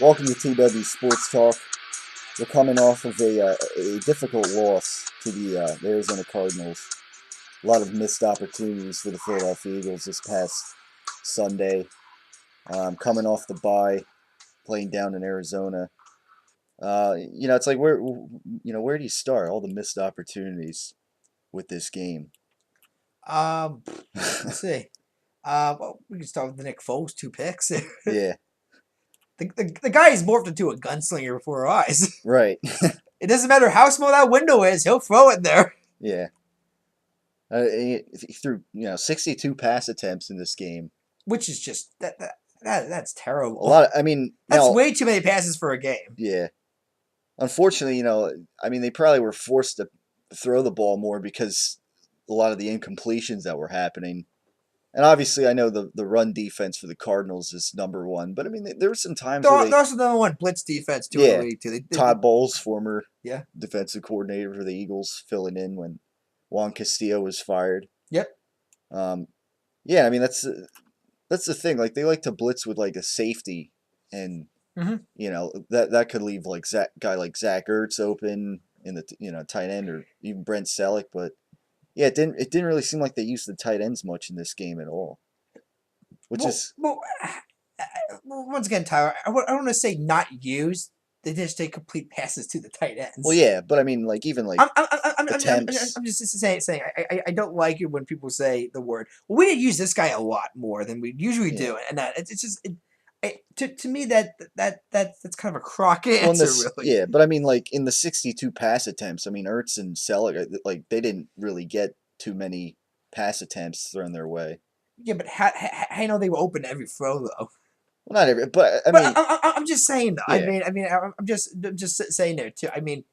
Welcome to TW Sports Talk. We're coming off of a difficult loss to the Arizona Cardinals. A lot of missed opportunities for the Philadelphia Eagles this past Sunday. Coming off the bye, playing down in Arizona. It's like where do you start? All the missed opportunities with this game. Um, let's see. Well, we can start with the Nick Foles 2 picks. Yeah, The guy is morphed into a gunslinger before our eyes. right. It doesn't matter how small that window is; he'll throw it there. Yeah. He threw 62 pass attempts in this game. Which is just that's A terrible. lot. I mean, That's now, way too many passes for a game. yeah. Unfortunately, I mean, they probably were forced to throw the ball more because a lot of the incompletions that were happening. And obviously, I know the run defense for the Cardinals is number one, but I mean, there were some times where They're also the number one blitz defense too in the yeah, league too. Todd Bowles, former Yeah. defensive coordinator for the Eagles, filling in when Juan Castillo was fired. Yep. Um, yeah, I mean, that's the thing. Like they like to blitz with like a safety, and Mm-hmm. that could leave like guy like Zach Ertz open in the tight end or even Brent Selleck. But yeah, it didn't really seem like they used the tight ends much in this game at all. Which Well, is well, once again, Tyler, I don't want to say not used. They just take complete passes to the tight well, ends. yeah, but I mean like even like attempts. I'm just saying I don't like it when people say the word. Well, we did use this guy a lot more than we usually Yeah. do, and that it's just to me that's kind of a crock Well, in answer, this, really. yeah, but I mean, like in the 62 pass attempts, I mean, Ertz and Selleck, like they didn't really get too many pass attempts thrown their way. Yeah, but how you know they were open to every throw though? Well, not every, but I But mean, I'm just saying though. yeah, I'm just saying there too. I mean,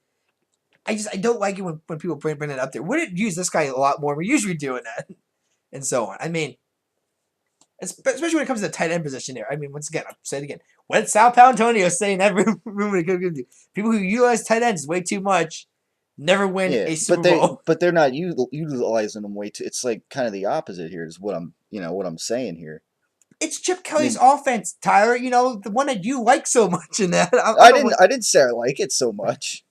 I don't like it when people bring it up there. We did use this guy a lot more. We're usually doing that, and so on. I mean, especially when it comes to the tight end position there. I mean, once again, I'll say it again. When Sal Palantonio is saying every room people who utilize tight ends way too much never win yeah, a Super Bowl. but they're not utilizing them way too. It's like kind of the opposite here is what I'm saying here. It's Chip I Kelly's mean, offense, Tyler. You know, the one that you like so much in that. I I don't didn't want. I didn't say I like it so much.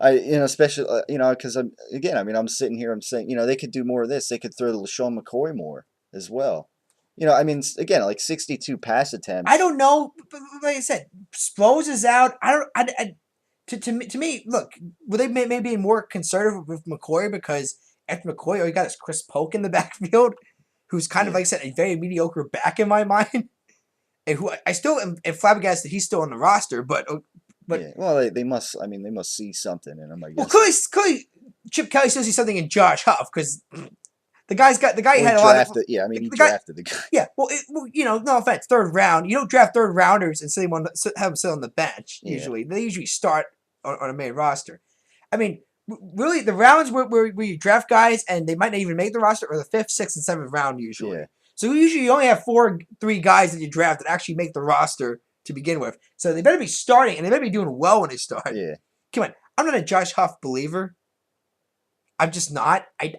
Especially because I'm again. I mean, I'm sitting here. I'm saying they could do more of this. They could throw to LaShawn McCoy more as well. I mean, again, like 62 pass I attempts. don't know. But like I said, Sproles is out. I don't. To me, look, were they maybe more conservative with McCoy because after McCoy, all you got is Chris Polk in the backfield, who's kind of Yeah, like I said a very mediocre back in my mind, and who I still am flabbergasted he's still on the roster. But yeah. Well, they must. I mean, they must see something in him, I well, guess. clearly Chip Kelly still sees something in Josh Huff because the guy Well, he had a lot of drafted. Yeah, I mean, he the guy. drafted the guy. Yeah, no offense, third round. You don't draft third rounders and have them sit on the bench. Yeah, Usually, they usually start on a main roster. I mean, really, the rounds where you draft guys and they might not even make the roster, or the fifth, sixth, and seventh round yeah, usually. So usually you only have three guys that you draft that actually make the roster to begin with. So they better be starting and they better be doing well when they start. yeah, Come on, I'm not a Josh Huff believer. I'm just not. I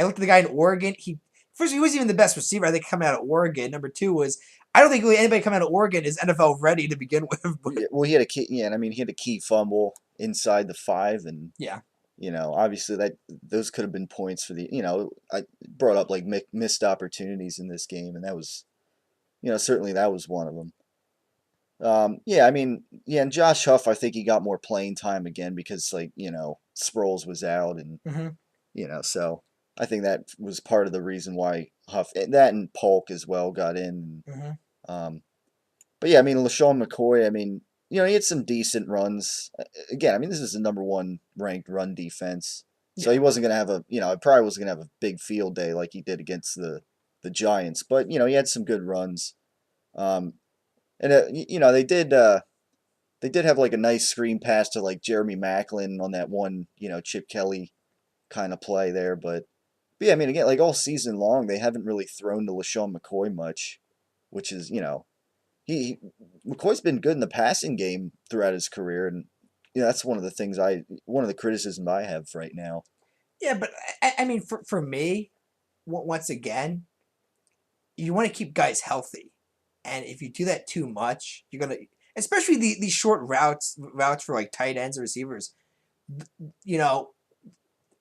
looked at the guy in Oregon. He wasn't even the best receiver I think coming out of Oregon. Number two was I don't think really anybody coming out of Oregon is NFL ready to begin with. But yeah. Well, he had a key. Yeah, and I mean, he had a key fumble inside the 5, and yeah, obviously that those could have been points for the. I brought up like missed opportunities in this game, and that was, certainly that was one of them. Yeah, I mean, yeah, and Josh Huff, I think he got more playing time again because like Sproles was out, and mm-hmm. so I think that was part of the reason why Huff and that and Polk as well got in. Mm-hmm. Um, but yeah, I mean, LaShawn McCoy, I mean, he had some decent runs. Again, I mean, this is the number one ranked run defense. So Yeah, he wasn't going to have it probably wasn't going to have a big field day like he did against the Giants. But, he had some good runs. Um, and, they did have like a nice screen pass to like Jeremy Maclin on that one, Chip Kelly kind of play there. But yeah, I mean, again, like all season long, they haven't really thrown to LaShawn McCoy much, which is, he McCoy's been good in the passing game throughout his career, and that's one of the criticisms I have right now. yeah, but I mean, for me, once again, you want to keep guys healthy, and if you do that too much, you're gonna. especially the short routes for like tight ends and receivers. You know,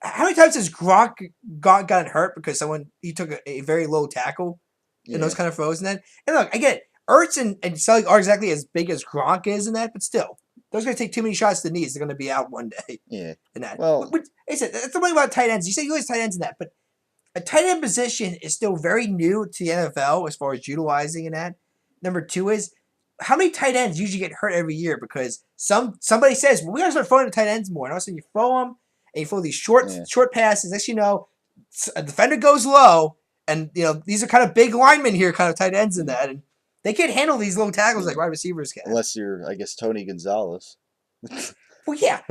how many times has Gronk gotten hurt because he took a very low tackle in those kind of throws and that? And look, I get it. Ertz and Sully are exactly as big as Gronk is in that, but still, those guys take too many shots to the knees. They're going to be out one day. Yeah. In that. Well, but I said that's the thing about tight ends. You say you use tight ends in that, but a tight end position is still very new to the NFL as far as utilizing in that. Number two is how many tight ends usually get hurt every year because somebody says, well, we got to start throwing the tight ends more. And all of a sudden you throw them and you throw these short passes. Next you know, a defender goes low and, you know, these are kind of big linemen here, kind of tight ends in that. And they can't handle these low tackles like wide receivers can. Unless you're, I guess, Tony Gonzalez. Well, yeah,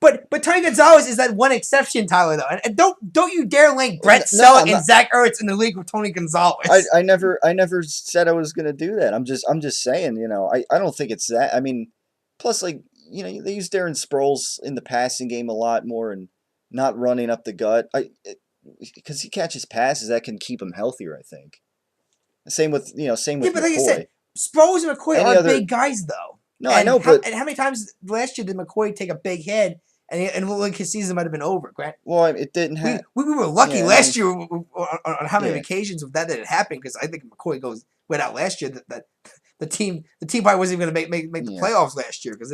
but Tony Gonzalez is that one exception, Tyler. Though, and don't you dare link Brett Selleck and Zach Ertz in the league with Tony Gonzalez. I never said I was gonna do that. I'm just saying, you know, I don't think it's that. I mean, plus like you know they use Darren Sproles in the passing game a lot more and not running up the gut. Because he catches passes that can keep him healthier. I think. Same with but like McCoy. I said, Sproles and McCoy are big guys though. No, I know, but how many times last year did McCoy take a big hit and like his season might have been over, Grant? Well, it didn't happen. We were lucky last year on how many occasions of that it happened because I think McCoy went out last year that the team probably wasn't even going to make the playoffs last year because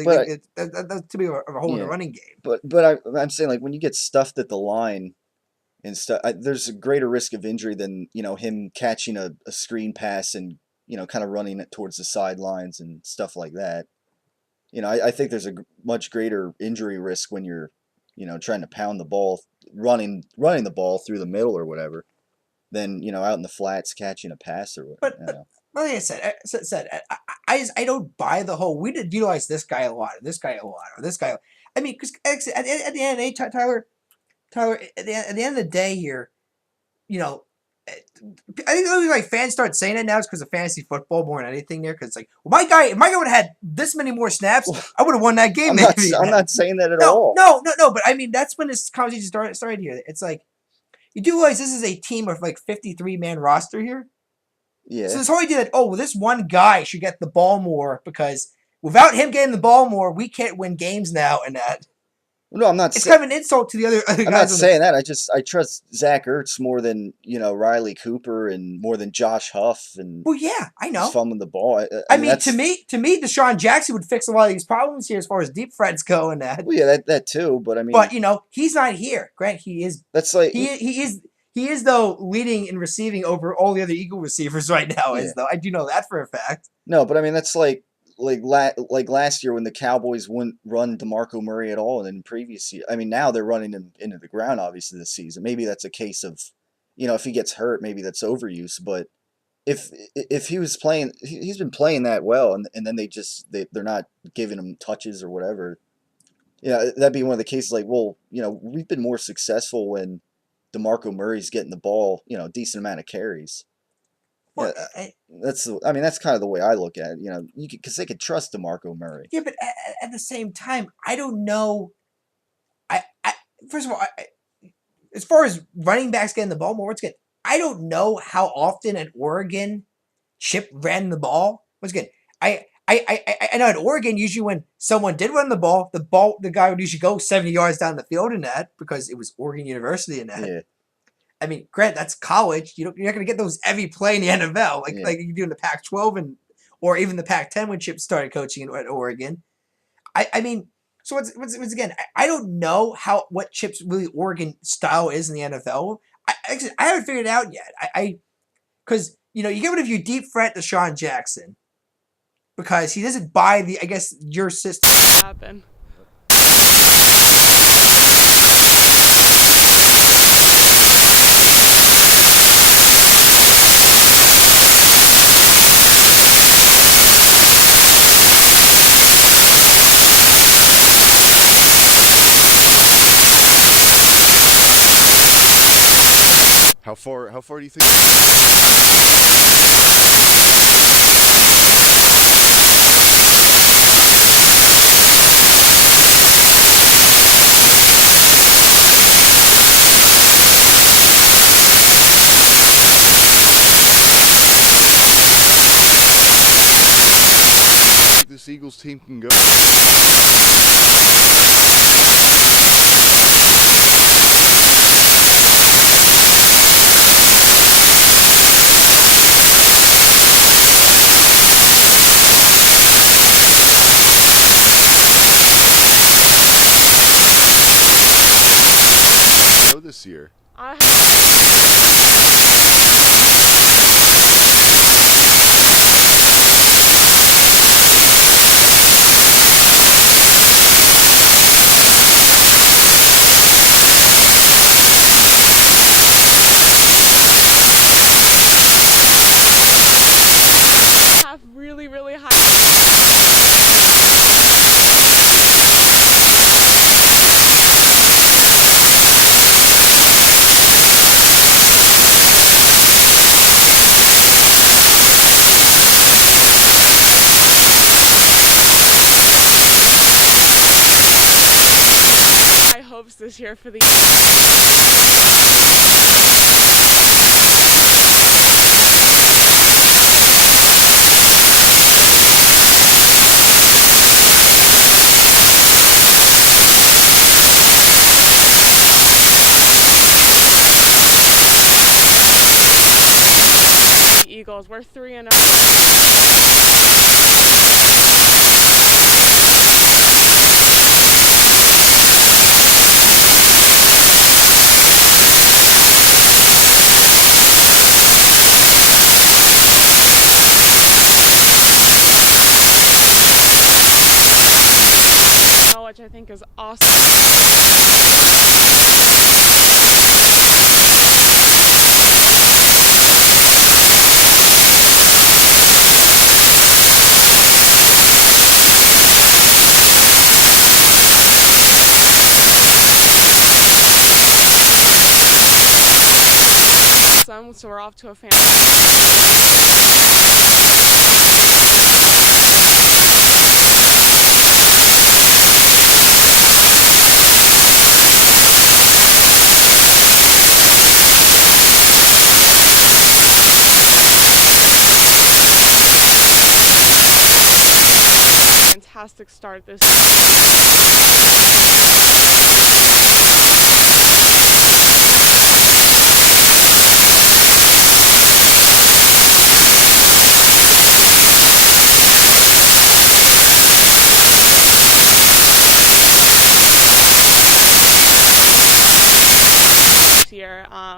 that's too big of a hole in the running game. But I'm saying like when you get stuffed at the line and stuff, there's a greater risk of injury than him catching a screen pass and kind of running it towards the sidelines and stuff like that. I think there's a much greater injury risk when you're, trying to pound the ball, running the ball through the middle or whatever, than out in the flats catching a pass or whatever. But like I said, I don't buy the whole. We did utilize this guy a lot, or this guy a lot, or this guy. I mean, because at the end of the day, Tyler, at the end of the day here, I think the only like fans start saying it now is because of fantasy football more than anything there. Because it's like, well, if my guy would have had this many more snaps, I would have won that game. I'm not saying that at all. No. But I mean, that's when this conversation started here. It's like, you do realize this is a team of like 53-man roster here. Yeah. So this whole idea that, well, this one guy should get the ball more because without him getting the ball more, we can't win games now and that. No, I'm not. It's kind of an insult to the other guys. I'm not saying that. I trust Zach Ertz more than Riley Cooper and more than Josh Huff and. Well, yeah, I know. Fumbling the ball. I mean, to me, Deshaun Jackson would fix a lot of these problems here as far as deep threats go and that. Well, yeah, that too. But I mean, he's not here. Grant, he is. That's like he is though leading and receiving over all the other Eagle receivers right now. Yeah. Is though I do know that for a fact. No, but I mean that's like last year when the Cowboys wouldn't run DeMarco Murray at all, and in previous year, I mean now they're running him into the ground. Obviously this season, maybe that's a case of, if he gets hurt, maybe that's overuse. But if he was playing, he's been playing that well, and then they're not giving him touches or whatever. That'd be one of the cases. Like, well, we've been more successful when DeMarco Murray's getting the ball, decent amount of carries. Well, that's kind of the way I look at it. Because they could trust DeMarco Murray. Yeah, but at the same time, I don't know. First of all, as far as running backs getting the ball more, once again, I don't know how often at Oregon Chip ran the ball. Once again, I know at Oregon usually when someone did run the guy would usually go 70 yards down the field in that because it was Oregon University in that. Yeah. I mean, Grant, that's college. You're not going to get those every play in the NFL like you do in the Pac-12 or even the Pac-10 when Chip started coaching at Oregon. I mean, so once again, I don't know what Chip's really Oregon style is in the NFL. I haven't figured it out yet. Because you get rid of your deep threat Deshaun Jackson because he doesn't buy your system. Happen. How far do you think? This Eagles team can go. This year. Have really, really high. High hopes this year for the Eagles. We're 3-0. Which I think is awesome. So we're off to a fan. Fantastic start this year.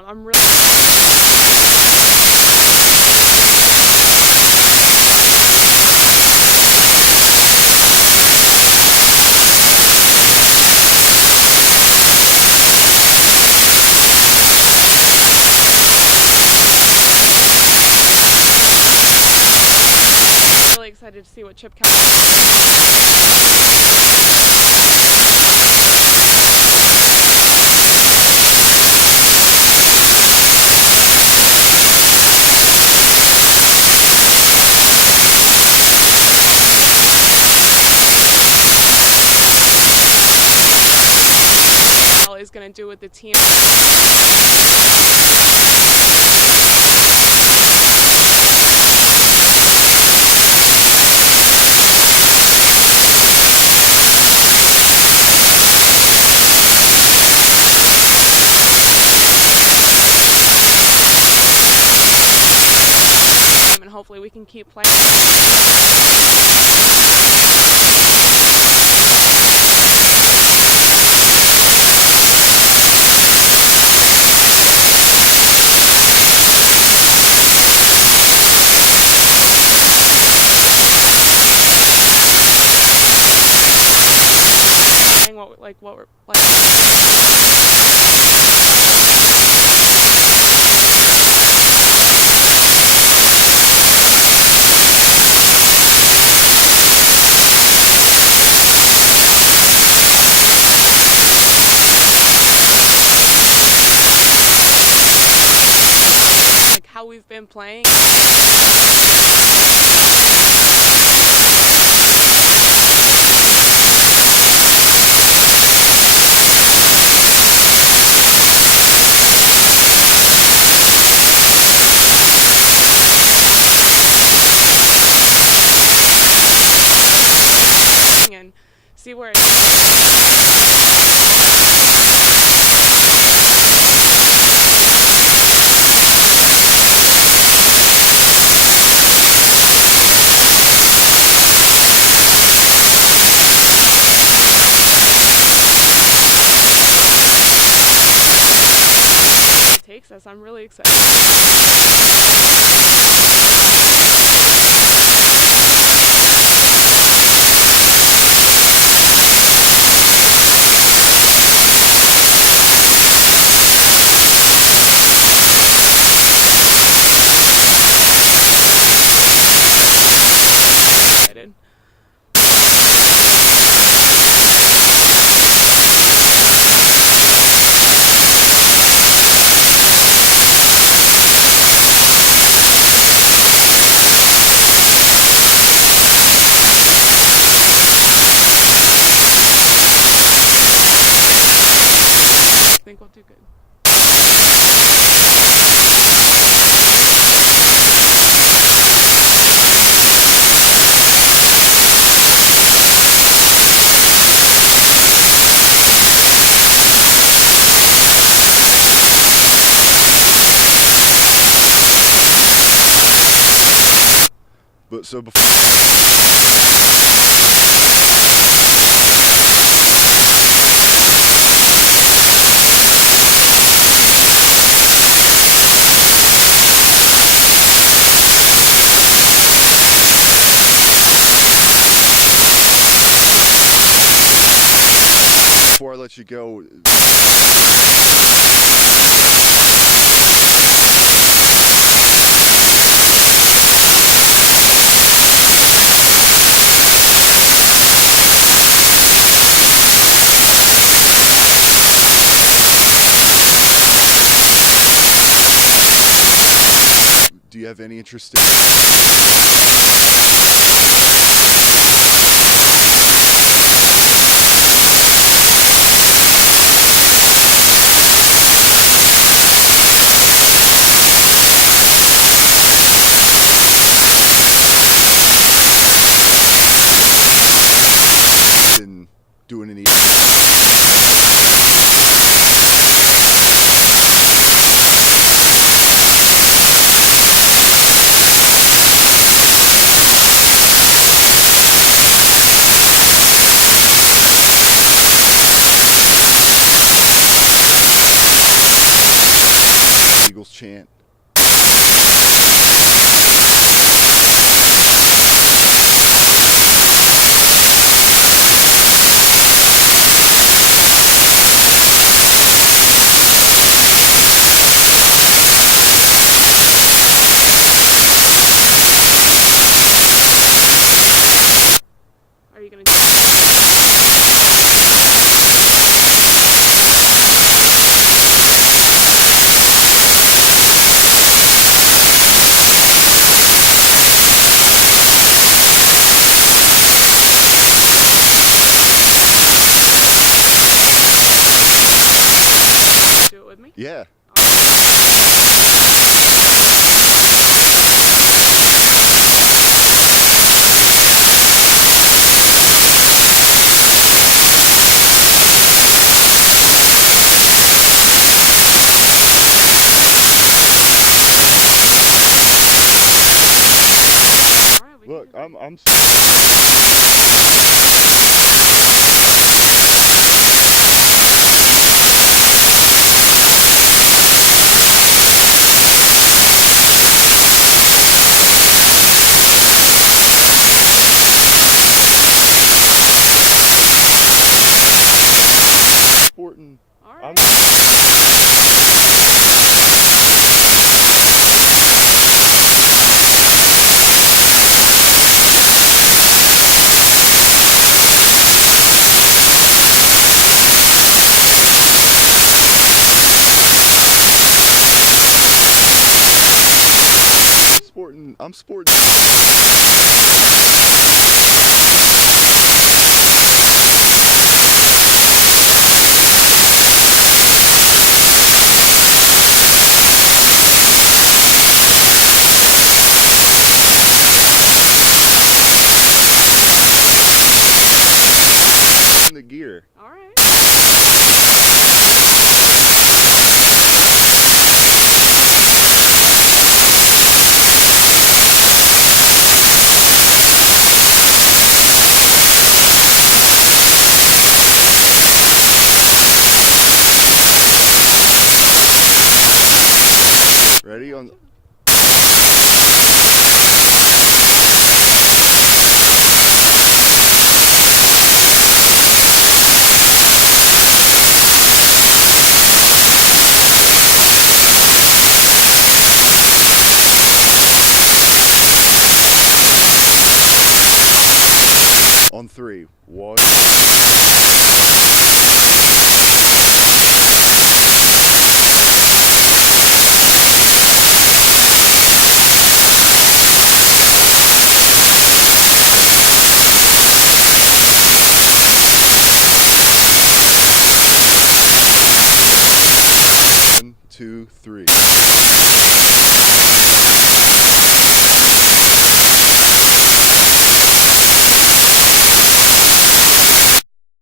I'm really excited to see what Chip is going to do with the team. And hopefully we can keep playing. What we're like. Like how we've been playing. see where it's takes us. I'm really excited. Excited. I think we'll do good. But so before. Before I let you go, do you have any interest in? In doing any? Eagles chant. Are you gonna do do it with me? Yeah. All right, we Look, can do I'm. Sporting. All I'm. right. Sporting. I'm sporting. On three. One. One, two, three.